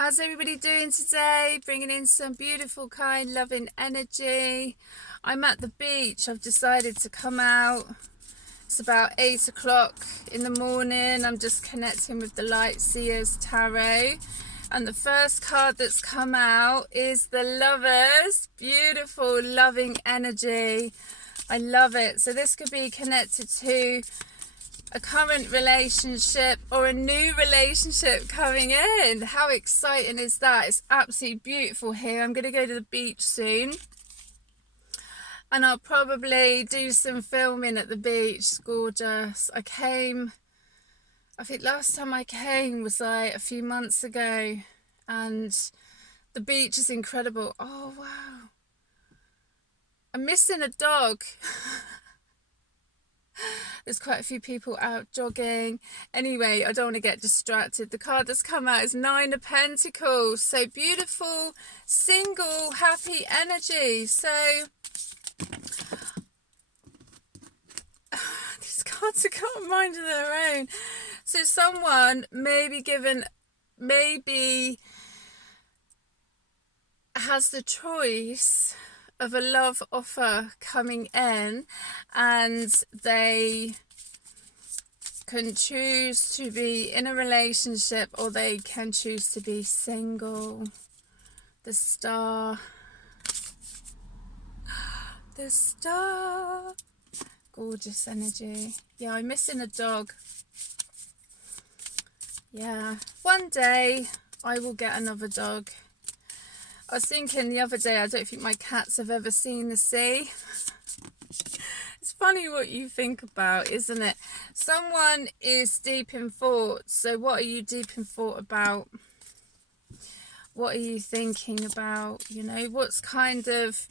How's everybody doing today? Bringing in some beautiful, kind, loving energy. I'm at the beach. I've decided to come out. It's about 8 o'clock in the morning. I'm just connecting with the light Seers tarot. And the first card that's come out is the Lovers. Beautiful, loving energy. I love it. So this could be connected to a current relationship or a new relationship coming in. How exciting is that? It's absolutely beautiful here. I'm going to go to the beach soon. And I'll probably do some filming at the beach. It's gorgeous. I think last time I came was like a few months ago. And the beach is incredible. Oh, wow. I'm missing a dog. There's quite a few people out jogging. Anyway, I don't want to get distracted. The card that's come out is Nine of Pentacles. So beautiful, single, happy energy. So these cards have got a mind of their own. So someone maybe has the choice of a love offer coming in, and they can choose to be in a relationship or they can choose to be single. The Star. The Star. Gorgeous energy. Yeah, I'm missing a dog. Yeah, one day I will get another dog. I was thinking the other day, I don't think my cats have ever seen the sea. It's funny what you think about, isn't it? Someone is deep in thought. So what are you deep in thought about? What are you thinking about? You know, what's kind of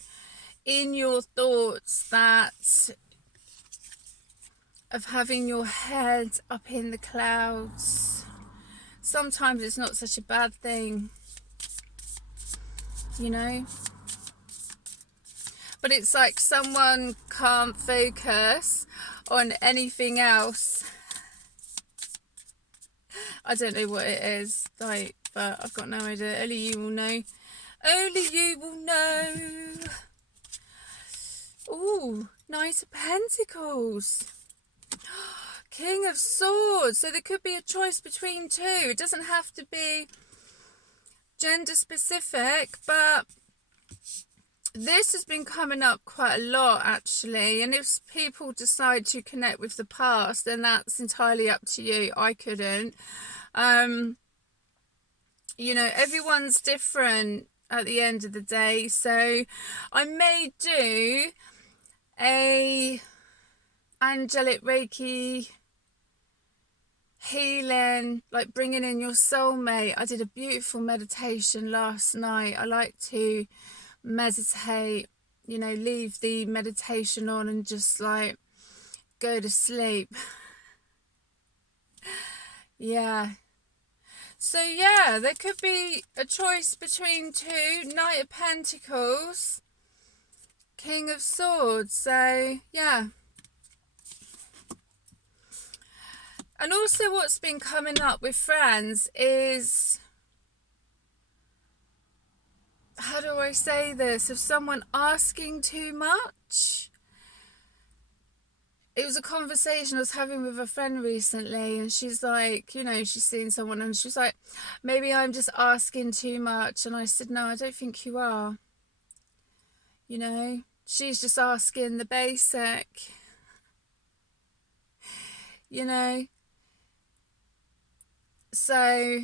in your thoughts that of having your head up in the clouds? Sometimes it's not such a bad thing, you know? But it's like someone can't focus on anything else. I don't know what it is, like, but I've got no idea. Only you will know. Only you will know. Ooh, Knight of Pentacles. King of Swords. So there could be a choice between two. It doesn't have to be gender specific, but this has been coming up quite a lot actually. And if people decide to connect with the past, then that's entirely up to you. I couldn't. You know, everyone's different at the end of the day. So I may do a angelic Reiki healing, like bringing in your soulmate. I did a beautiful meditation last night. I like to meditate, you know, leave the meditation on and just like go to sleep. Yeah. So yeah, there could be a choice between two. Knight of Pentacles, King of Swords. So yeah. And also what's been coming up with friends is, how do I say this? Of someone asking too much. It was a conversation I was having with a friend recently, and she's like, you know, she's seen someone and she's like, maybe I'm just asking too much. And I said, no, I don't think you are. You know, she's just asking the basic. You know, so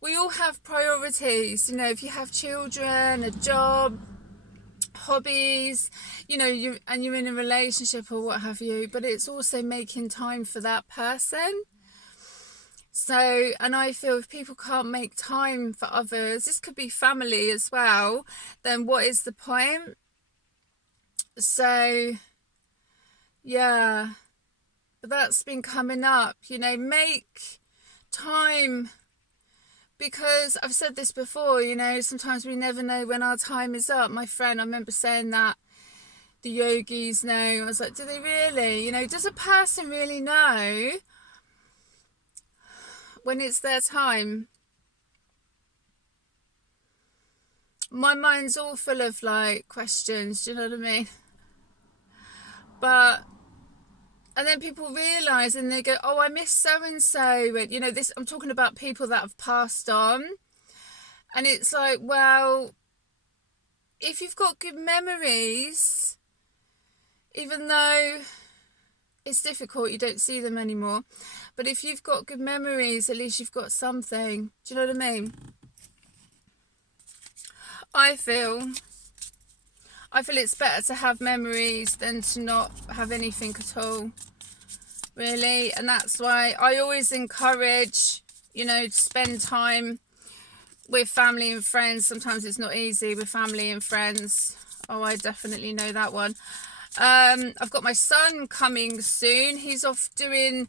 we all have priorities. You know, if you have children, a job, hobbies, you know, you're in a relationship or what have you, but it's also making time for that person. So, and I feel if people can't make time for others, this could be family as well, then what is the point? So yeah, but that's been coming up, you know, make time. Because I've said this before, you know, sometimes we never know when our time is up. My friend, I remember saying that, the yogis know. I was like, do they really? You know, does a person really know when it's their time? my mind's all full of like questions, do you know what I mean? But and then people realise and they go, oh, I miss so-and-so. And, you know, this, I'm talking about people that have passed on. And it's like, well, if you've got good memories, even though it's difficult, you don't see them anymore. But if you've got good memories, at least you've got something. Do you know what I mean? I feel it's better to have memories than to not have anything at all, really. And that's why I always encourage, you know, to spend time with family and friends. Sometimes it's not easy with family and friends. Oh, I definitely know that one. I've got my son coming soon. He's off doing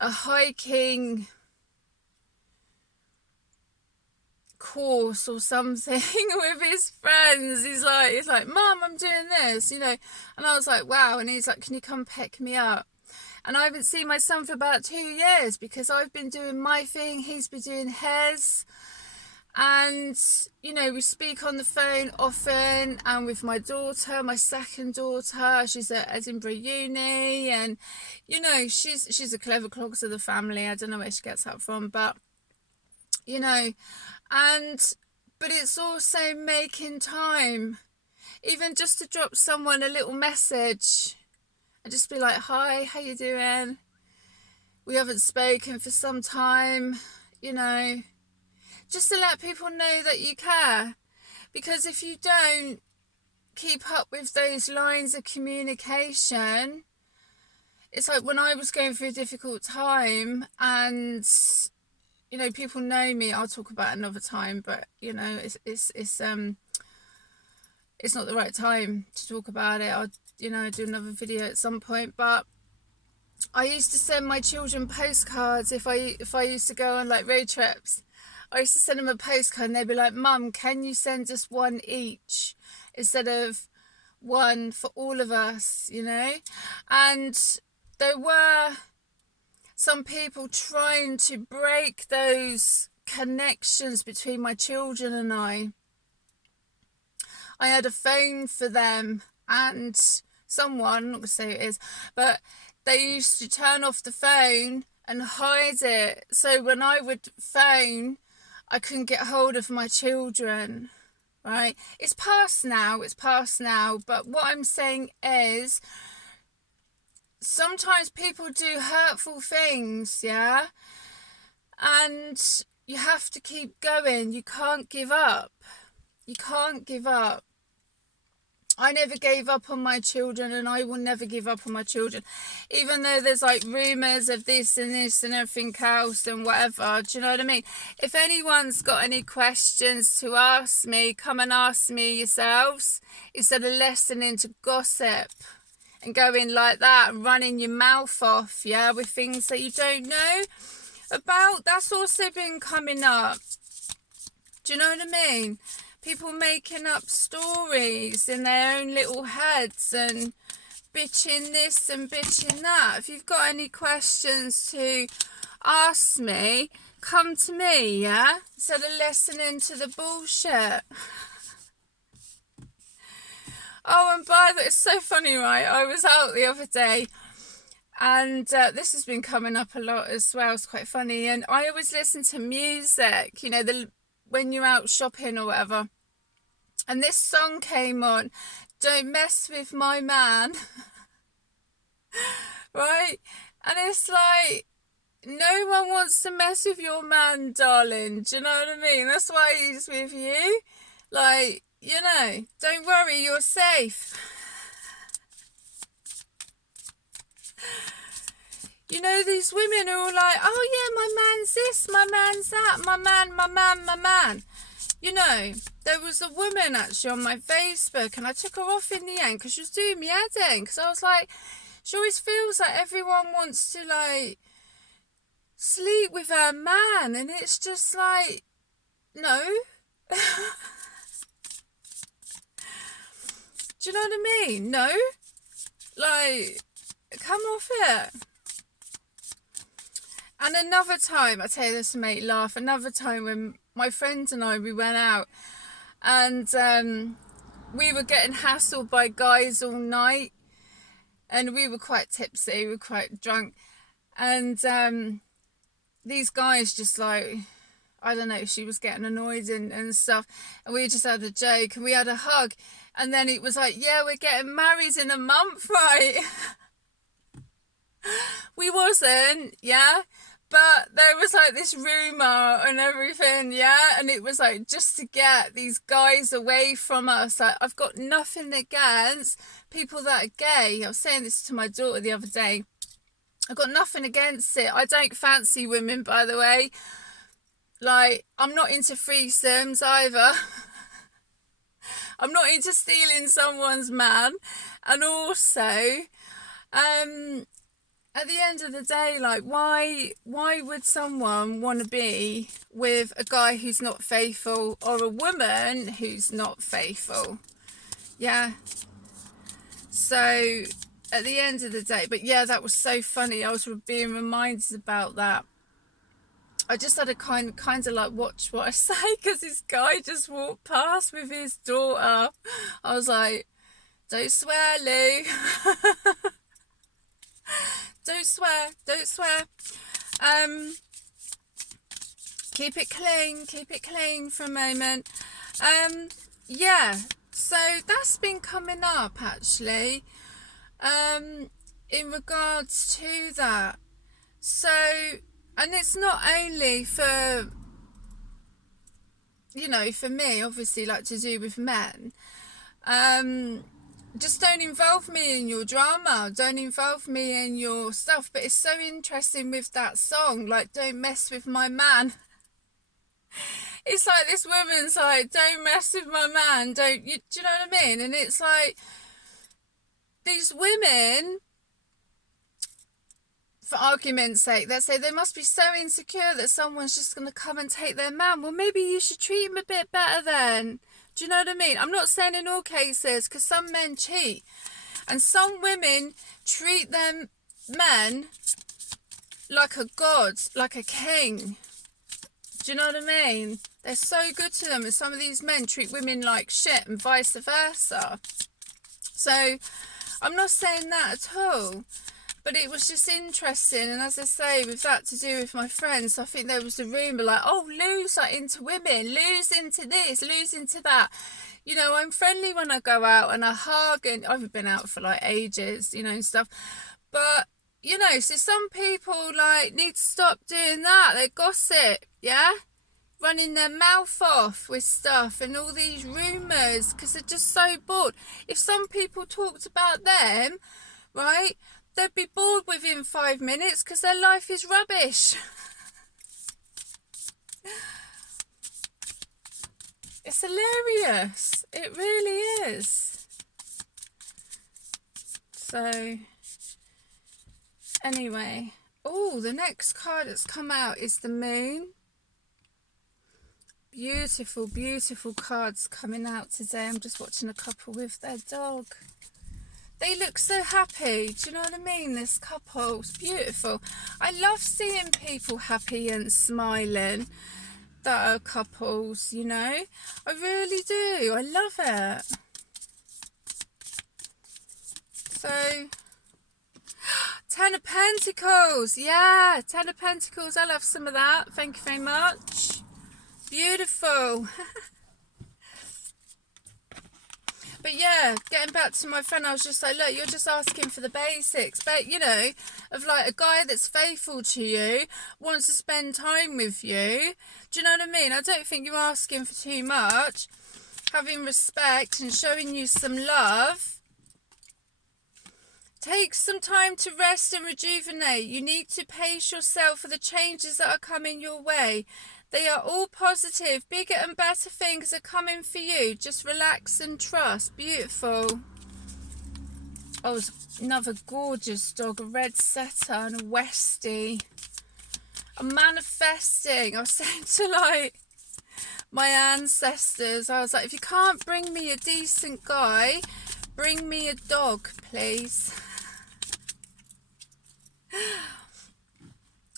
a hiking course or something with his friends. He's like, Mum, I'm doing this, you know. And I was like, wow. And he's like, can you come pick me up? And I haven't seen my son for about 2 years because I've been doing my thing, he's been doing his. And, you know, we speak on the phone often. And with my daughter, my second daughter, she's at Edinburgh Uni. And, you know, she's a clever clogs of the family. I don't know where she gets that from, but, you know, but it's also making time, even just to drop someone a little message and just be like, hi, how you doing? We haven't spoken for some time, you know, just to let people know that you care. Because if you don't keep up with those lines of communication, it's like when I was going through a difficult time and, you know, people know me, I'll talk about it another time, but, you know, it's not the right time to talk about it. I'll, you know, do another video at some point. But I used to send my children postcards if I used to go on like road trips. I used to send them a postcard and they'd be like, Mum, can you send us one each instead of one for all of us, you know? And there were some people trying to break those connections between my children and I had a phone for them, and someone, I'm not going to say who it is, but they used to turn off the phone and hide it. So when I would phone, I couldn't get hold of my children, right? It's past now, but what I'm saying is, sometimes people do hurtful things, yeah? And you have to keep going. You can't give up. You can't give up. I never gave up on my children, and I will never give up on my children. Even though there's like rumours of this and everything else and whatever. Do you know what I mean? If anyone's got any questions to ask me, come and ask me yourselves, instead of listening to gossip and going like that and running your mouth off, yeah, with things that you don't know about. That's also been coming up. Do you know what I mean? People making up stories in their own little heads and bitching this and bitching that. If you've got any questions to ask me, come to me, yeah? Instead of listening to the bullshit. Oh, and by the way, it's so funny, right? I was out the other day, and this has been coming up a lot as well. It's quite funny. And I always listen to music, you know, when you're out shopping or whatever. And this song came on, Don't Mess With My Man. Right? And it's like, no one wants to mess with your man, darling. Do you know what I mean? That's why he's with you. Like, you know, don't worry, you're safe. You know, these women are all like, oh yeah, my man's this, my man's that, my man. You know, there was a woman actually on my Facebook, and I took her off in the end because she was doing me head in. Because I was like, she always feels like everyone wants to like sleep with her man, and it's just like, no. Do you know what I mean? No? Like, come off it. And another time, I tell you this to make you laugh, another time when my friends and I, we went out, and we were getting hassled by guys all night, and we were quite tipsy, we were quite drunk, and these guys just like, I don't know, she was getting annoyed and stuff, and we just had a joke and we had a hug, and then it was like, yeah, we're getting married in a month, right? We wasn't, yeah, but there was like this rumour and everything, yeah, and it was like just to get these guys away from us. Like, I've got nothing against people that are gay. I was saying this to my daughter the other day. I've got nothing against it. I don't fancy women, by the way. Like, I'm not into threesomes either. I'm not into stealing someone's man. And also, at the end of the day, like, why would someone want to be with a guy who's not faithful, or a woman who's not faithful? Yeah. So at the end of the day, but yeah, that was so funny. I was being reminded about that. I just had to kind of like watch what I say, because this guy just walked past with his daughter. I was like, don't swear, Lou. Don't swear, don't swear. Keep it clean for a moment. Yeah, so that's been coming up actually, in regards to that. So, and it's not only for, you know, for me, obviously, like, to do with men. Just don't involve me in your drama, don't involve me in your stuff. But it's so interesting with that song, like, don't mess with my man. It's like this woman's like, don't mess with my man, don't you, do you know what I mean? And it's like, these women, for argument's sake, they say they must be so insecure that someone's just going to come and take their man. Well, maybe you should treat him a bit better then. Do you know what I mean? I'm not saying in all cases, because some men cheat, and some women treat them men like a god, like a king. Do you know what I mean? They're so good to them, and some of these men treat women like shit, and vice versa. So I'm not saying that at all, but it was just interesting. And as I say, with that to do with my friends, I think there was a rumour like, oh, Lou's like into women, Lou's into this, Lou's into that. You know, I'm friendly when I go out and I hug, and I've been out for like ages, you know, and stuff. But, you know, so some people like need to stop doing that. They gossip, yeah? Running their mouth off with stuff and all these rumours, because they're just so bored. If some people talked about them, right, they'd be bored within 5 minutes, because their life is rubbish. It's hilarious. It really is. So, anyway. Oh, the next card that's come out is the Moon. Beautiful, beautiful cards coming out today. I'm just watching a couple with their dog. They look so happy. Do you know what I mean? This couple, it's beautiful. I love seeing people happy and smiling that are couples, you know. I really do. I love it. So, 10 of Pentacles. Yeah, 10 of Pentacles. I'll have some of that. Thank you very much. Beautiful. But yeah, getting back to my friend, I was just like, look, you're just asking for the basics. But, you know, of like a guy that's faithful to you, wants to spend time with you. Do you know what I mean? I don't think you're asking for too much. Having respect and showing you some love. Take some time to rest and rejuvenate. You need to pace yourself for the changes that are coming your way. They are all positive. Bigger and better things are coming for you. Just relax and trust. Beautiful. Oh, it's another gorgeous dog. A red setter and a Westie. I'm manifesting. I was saying to like my ancestors, I was like, if you can't bring me a decent guy, bring me a dog, please.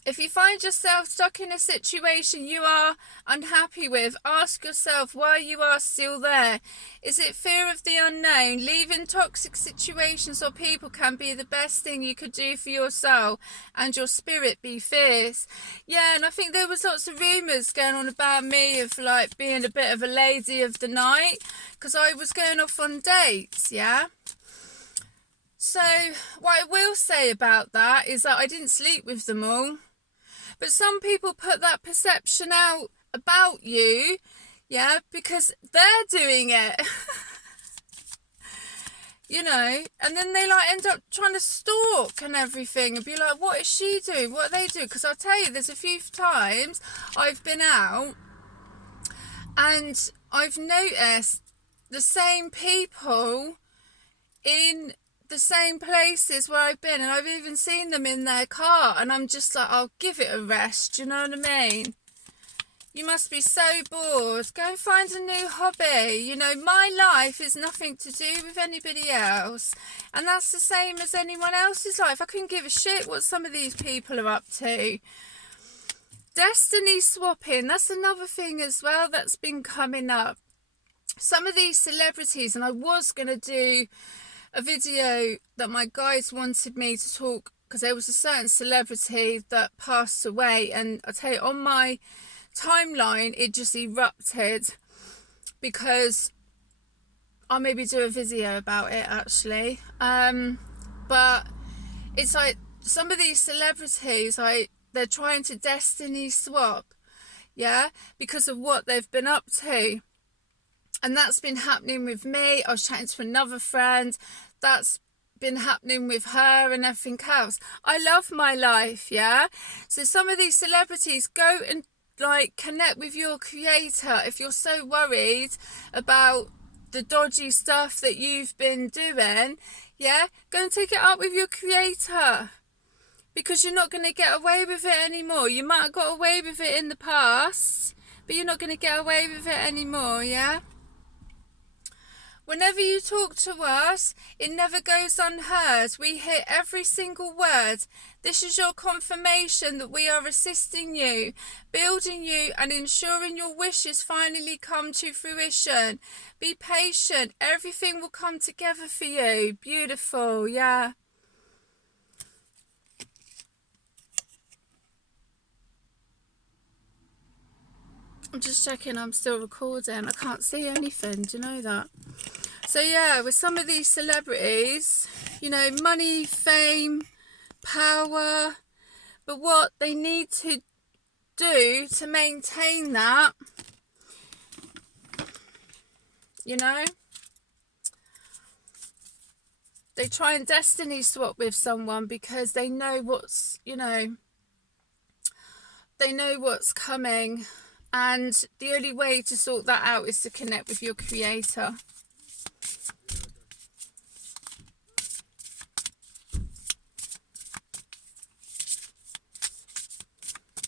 If you find yourself stuck in a situation you are unhappy with, ask yourself why you are still there. Is it fear of the unknown? Leaving toxic situations or people can be the best thing you could do for your soul and your spirit be fierce. Yeah, and I think there was lots of rumours going on about me of like being a bit of a lady of the night because I was going off on dates, yeah? So what I will say about that is that I didn't sleep with them all. But some people put that perception out about you, yeah, because they're doing it. You know, and then they like end up trying to stalk and everything and be like, what is she doing? What are they doing? Because I'll tell you, there's a few times I've been out and I've noticed the same people in the same places where I've been, and I've even seen them in their car, and I'm just like, I'll give it a rest. Do you know what I mean? You must be so bored. Go and find a new hobby. You know, my life is nothing to do with anybody else, and that's the same as anyone else's life. I couldn't give a shit what some of these people are up to. Destiny swapping, that's another thing as well that's been coming up. Some of these celebrities, and I was going to do a video that my guys wanted me to talk, because there was a certain celebrity that passed away, and I tell you, on my timeline it just erupted, because I'll maybe do a video about it actually, but it's like some of these celebrities, like, they're trying to destiny swap, yeah, because of what they've been up to. And that's been happening with me. I was chatting to another friend. That's been happening with her and everything else. I love my life, yeah? So some of these celebrities, go and like connect with your creator. If you're so worried about the dodgy stuff that you've been doing, yeah? Go and take it up with your creator. Because you're not going to get away with it anymore. You might have got away with it in the past, but you're not going to get away with it anymore, yeah? Whenever you talk to us, it never goes unheard. We hear every single word. This is your confirmation that we are assisting you, building you, and ensuring your wishes finally come to fruition. Be patient. Everything will come together for you. Beautiful, yeah. I'm just checking I'm still recording. I can't see anything. Do you know that? So yeah, with some of these celebrities, you know, money, fame, power, but what they need to do to maintain that, you know, they try and destiny swap with someone because they know what's, you know, they know what's coming, and the only way to sort that out is to connect with your creator.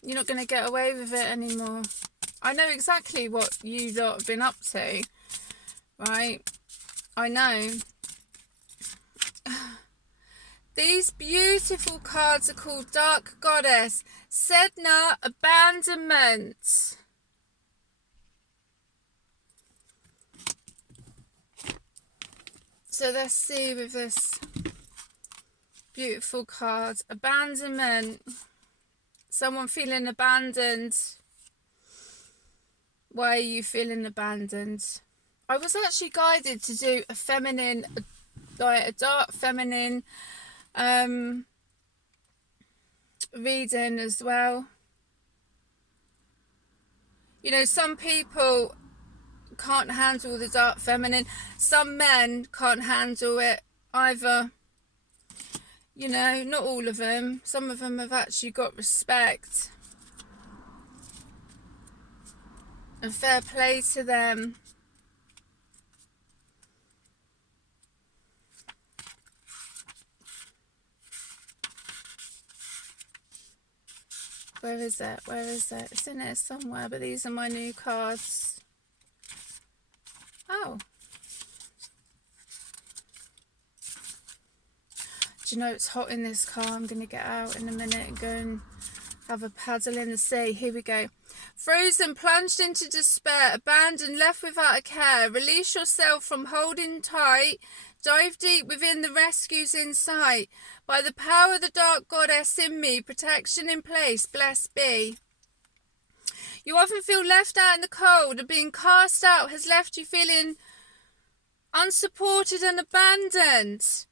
You're not going to get away with it anymore. I know exactly what you lot have been up to, right? I know. These beautiful cards are called Dark Goddess, Sedna, Abandonment. So let's see with this beautiful card, Abandonment. Someone feeling abandoned. Why are you feeling abandoned? I was actually guided to do a feminine, like a dark feminine reading as well. You know, some people can't handle the dark feminine. Some men can't handle it either. You know, not all of them. Some of them have actually got respect. And fair play to them. Where is it? Where is it? It's in there somewhere, but these are my new cards. Oh. Do you know it's hot in this car? I'm going to get out in a minute and go and Have a paddle in the sea. Here we go. Frozen, plunged into despair, abandoned, left without a care. Release yourself from holding tight. Dive deep within the rescues in sight. By the power of the dark goddess in me, protection in place, blessed be. You often feel left out in the cold, and being cast out has left you feeling unsupported and abandoned.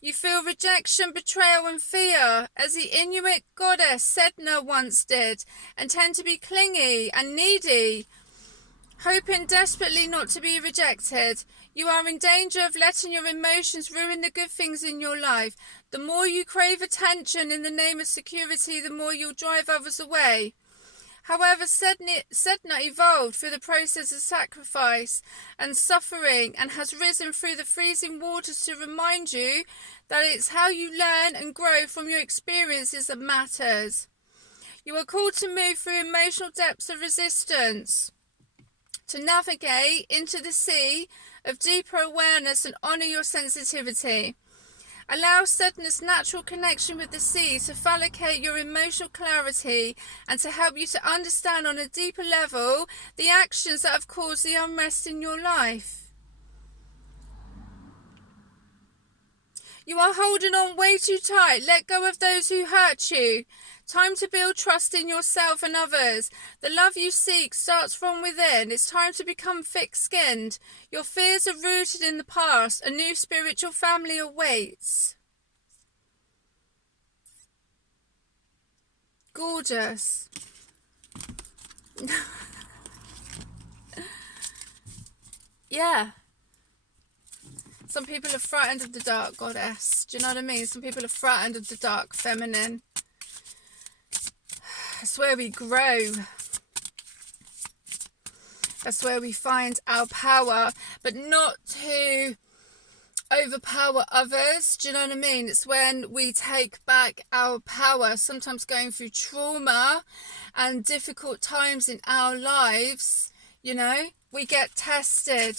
You feel rejection, betrayal and fear, as the Inuit goddess Sedna once did, and tend to be clingy and needy, hoping desperately not to be rejected. You are in danger of letting your emotions ruin the good things in your life. The more you crave attention in the name of security, the more you'll drive others away. However, Sedna evolved through the process of sacrifice and suffering and has risen through the freezing waters to remind you that it's how you learn and grow from your experiences that matters. You are called to move through emotional depths of resistance, to navigate into the sea of deeper awareness and honour your sensitivity. Allow Sedna's natural connection with the sea to facilitate your emotional clarity and to help you to understand on a deeper level the actions that have caused the unrest in your life. You are holding on way too tight. Let go of those who hurt you. Time to build trust in yourself and others. The love you seek starts from within. It's time to become thick-skinned. Your fears are rooted in the past. A new spiritual family awaits. Gorgeous. Yeah. Some people are frightened of the dark goddess. Do you know what I mean? Some people are frightened of the dark feminine. That's where we grow. That's where we find our power, but not to overpower others. Do you know what I mean? It's when we take back our power, sometimes going through trauma and difficult times in our lives, you know, we get tested.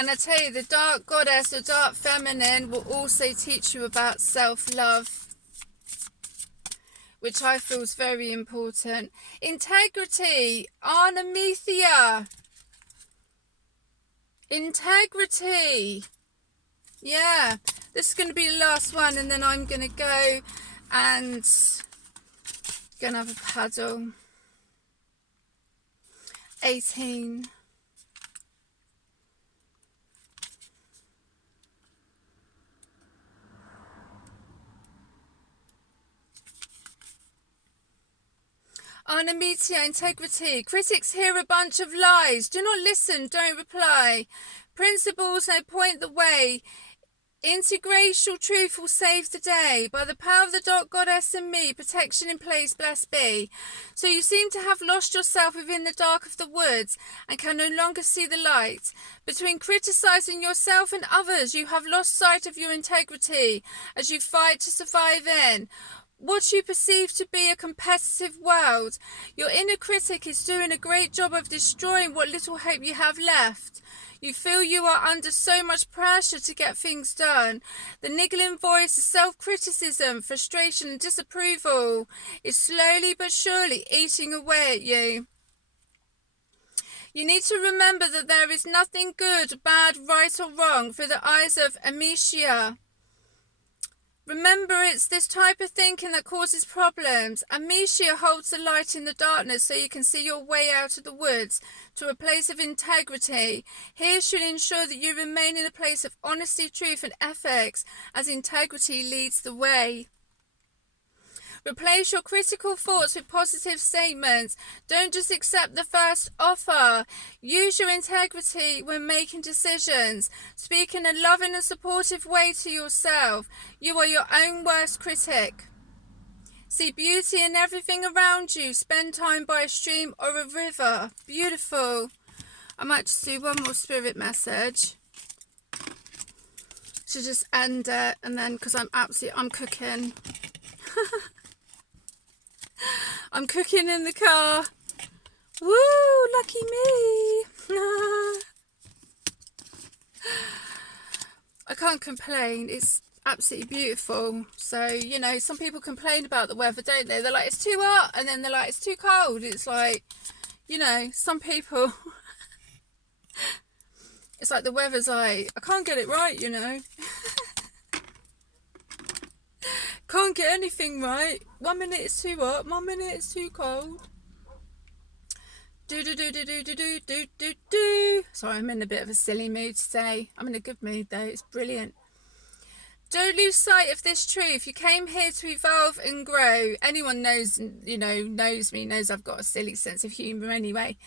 And I tell you, the dark goddess, the dark feminine will also teach you about self-love, which I feel is very important. Integrity, Arnemethea. Integrity. Yeah, this is going to be the last one, and then I'm going to go and going to have a paddle. 18. Arnemethea, integrity. Critics hear a bunch of lies. Do not listen, don't reply. Principles, no, point the way. Integral truth will save the day. By the power of the dark goddess in me, protection in place, blessed be. So you seem to have lost yourself within the dark of the woods and can no longer see the light. Between criticizing yourself and others, you have lost sight of your integrity as you fight to survive in what you perceive to be a competitive world. Your inner critic is doing a great job of destroying what little hope you have left. You feel you are under so much pressure to get things done. The niggling voice of self-criticism, frustration and disapproval is slowly but surely eating away at you. You need to remember that there is nothing good, bad, right or wrong through the eyes of Amicia. Remember, it's this type of thinking that causes problems. Amicia holds the light in the darkness so you can see your way out of the woods to a place of integrity. Here should ensure that you remain in a place of honesty, truth and ethics as integrity leads the way. Replace your critical thoughts with positive statements. Don't just accept the first offer. Use your integrity when making decisions. Speak in a loving and supportive way to yourself. You are your own worst critic. See beauty in everything around you. Spend time by a stream or a river. Beautiful. I might just do one more spirit message to just end it, and then because I'm cooking. I'm cooking in the car. Woo, lucky me. I can't complain. It's absolutely beautiful. So, you know, some people complain about the weather, don't they? They're like, it's too hot, and then they're like, it's too cold. It's like, you know, some people, it's like the weather's like, I can't get it right, you know. Can't get anything right. 1 minute it's too hot, 1 minute it's too cold. Do. Sorry, I'm in a bit of a silly mood today. I'm in a good mood though, it's brilliant. Don't lose sight of this truth. You came here to evolve and grow. Anyone knows, you know, knows me, knows I've got a silly sense of humour anyway.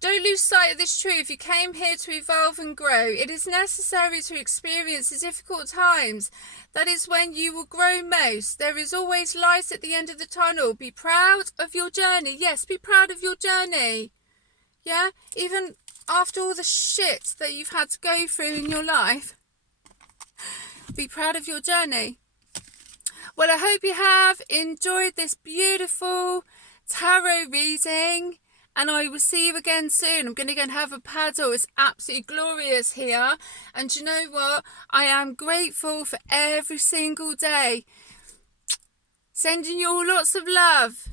Don't lose sight of this truth. You came here to evolve and grow. It is necessary to experience the difficult times. That is when you will grow most. There is always light at the end of the tunnel. Be proud of your journey. Yes, be proud of your journey. Yeah, even after all the shit that you've had to go through in your life, be proud of your journey. Well, I hope you have enjoyed this beautiful tarot reading, and I will see you again soon. I'm going to go and have a paddle. It's absolutely glorious here, and you know what? I am grateful for every single day. Sending you all lots of love.